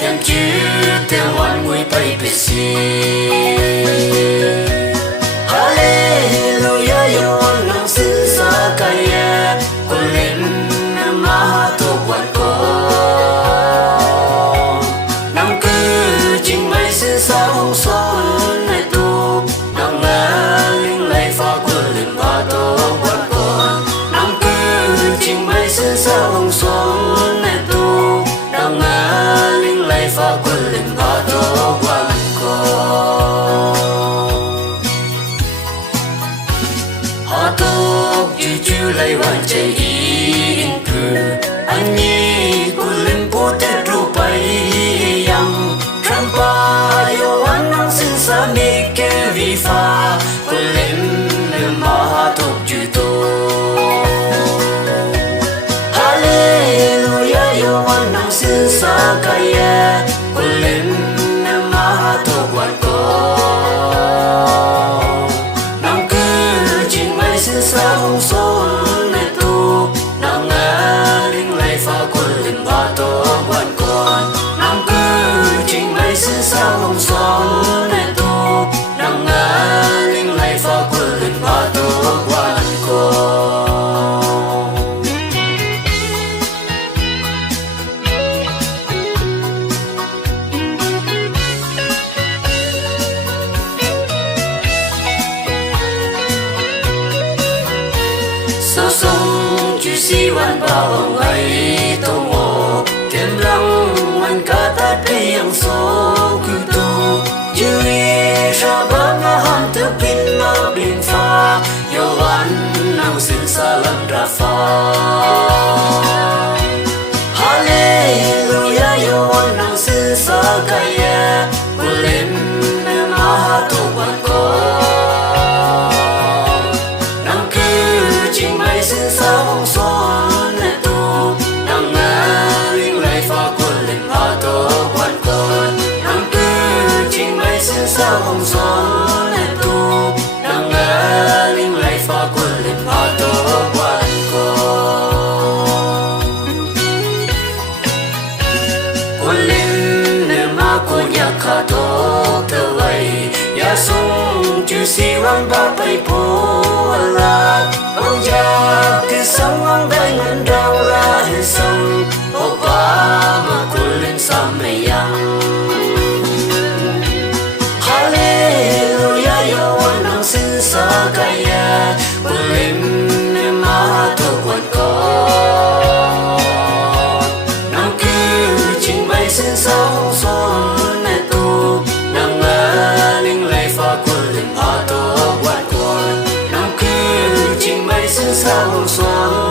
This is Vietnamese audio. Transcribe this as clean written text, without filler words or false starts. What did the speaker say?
tem chữ tem hoàn nguy bay bể xì Hallelujah yêu anh nang xin sa kaya con lên ma tô quan có nang cứ chính mấy xin sa hồng son này tu nang ngã linh lay pha quân lên ma tô quan có nang cứ chính mấy xin sa hồng son này tu nang ngã linh lay pha quân lên ma tô quan có họ tốt chú lấy hoàn chạy in cử anh nhi cô lên bố tết ru bay yang trampa yêu anh nang xin sa mi ke vi pha cô lên ma tốt chú tô Hallelujah yêu anh nang xin sa kaya cô lên ma tốt quan có sa hồng son này tu nang ngã linh lay pha quân lên ba tô quan con nang cứ chính mấy xin sa hồng son này tu nang ngã linh lay pha quân lên ba tô quan con si văn bao ngày tô mồ thêm lăng anh cả ta tiếng số cứ tu chưa ra băng ham thức pin mà bình pha yêu anh nang xin sa lần ra pha Hallelujah yêu anh nang xin sa kaya lên ma tô quan có nang cứ chính mấy xin sa hồng son này tu nang ngã linh lay pha quân lên ma tô quan con nang cứ chính mấy xin sa hồng son này tu nang ngã linh lay pha quân lên ma tô quan con lên ma cô nhà khá tốt thơ vậy ya sung chữ si văn ba bay phố là ông cha cứ sống ông đây ngân đau ra hình sông ô ba mà cô lên sa mây yang Hallelujah yêu anh nang xin sa kaya cô lên ma tô quan có nang cứ chính mấy xin sa hồng son này tu nang ngã linh lay pha quân lên ma tô quan con nang cứ chính mấy xin sa hồng son